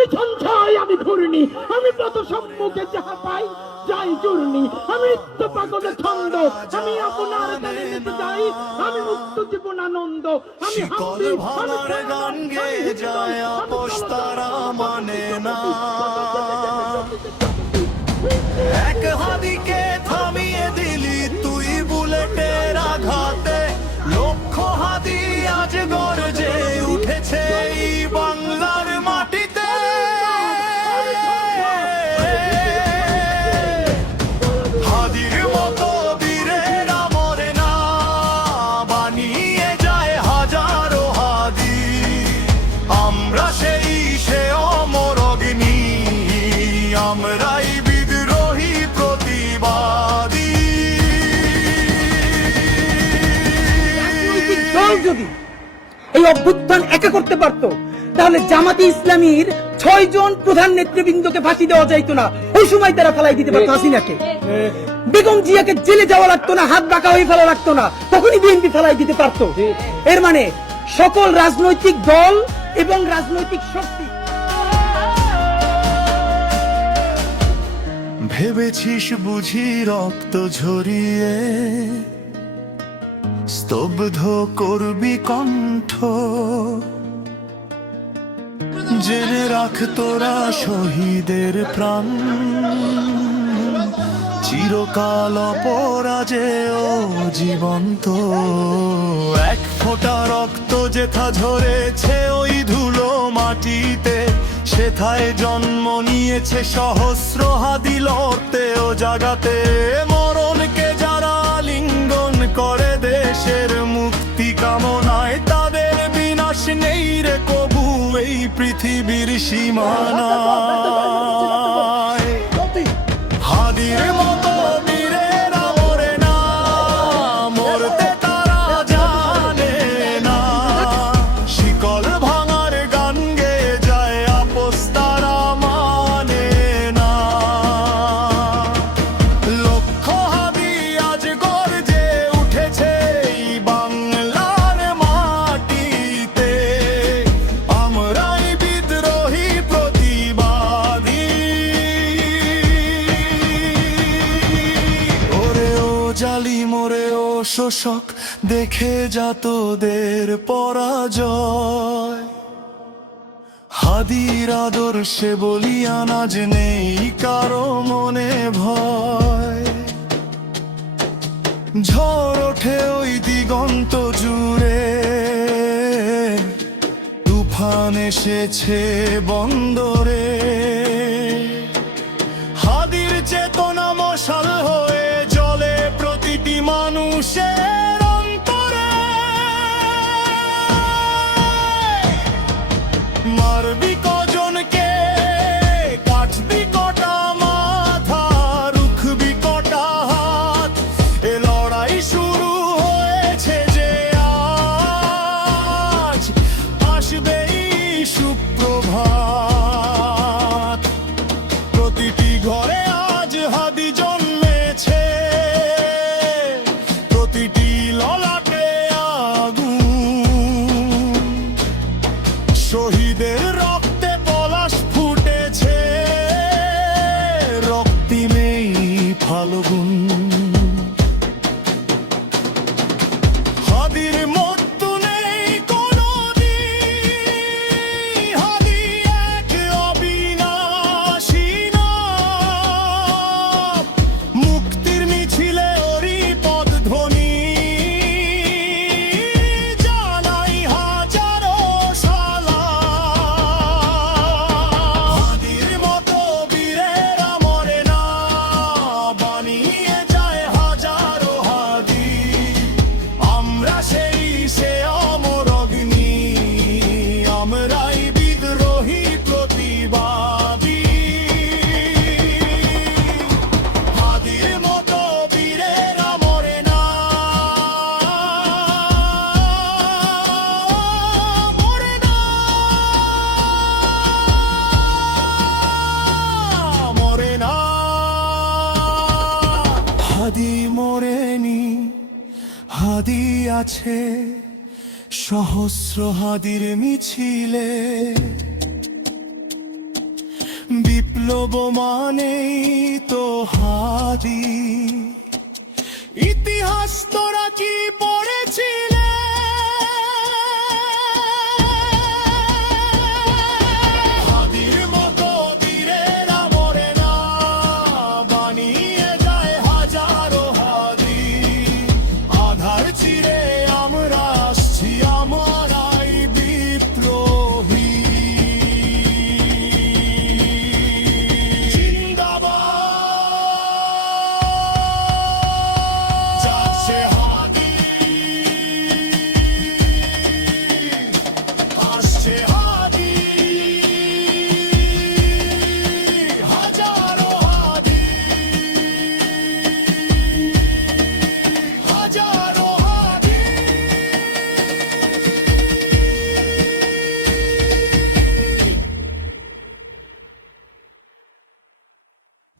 আমি সঞ্চয় আমি ঘূর্ণি আমি পথ সম্মুখে যাহা পাই যাই চূর্ণি আমি নিত্য পাগলে ছন্দ আমি আপনার গানে নিতে যাই আমি মুক্ত জীবন আনন্দ আমি শিকল আমি ভাঙার গান গেয়ে যায় আপোষ তারা মানে না। এক হাদিকে থামিয়ে এই অভ্যুত্থান একা করতে পারতো। তাহলে জামাতে ইসলামীর ছয় জন প্রধান নেতৃবৃন্দকে ফাঁসি দেওয়া যাইতো না। ওই সময় তারা ফেলাই দিতে পারতো হাসিনাকে। বেগম জিয়াকে জেলে যাওয়া লাগতো না, হাত বাঁকা হয়ে ফেলা লাগতো না। তখনই বিএনপি ফেলাই দিতে পারতো। এর মানে সকল রাজনৈতিক দল এবং রাজনৈতিক শক্তি। ভেবেছিস বুঝি রক্ত ঝরিয়ে স্তব্ধ করবি কণ্ঠ। জেনে রাখ তোরা শহীদের প্রাণ। চিরকাল অপরাজেয় জীবন্ত। এক ফোঁটা রক্ত যেথা ঝরেছে ওই ধুলো মাটিতে, সেথায় জন্ম নিয়েছে সহস্র হাদি লড়তে ও জাগাতে। মরণকে যারা লিঙ্গন করে নেই রে কবু এই পৃথিবীর সীমানায় শোষক, দেখে যা তোদের পরাজয়। হাদির আদর্শে বলি আনাজ নেই, কারও মনে ভয়। ঝড় ওঠে ওই দিগন্ত জুড়ে, তুফান এসেছে বন্দরে। Mar আছে সহস্র হাদির মিছিলে। বিপ্লব মানেই তো হাদি। ইতিহাস তোরা কি পড়েছিলে?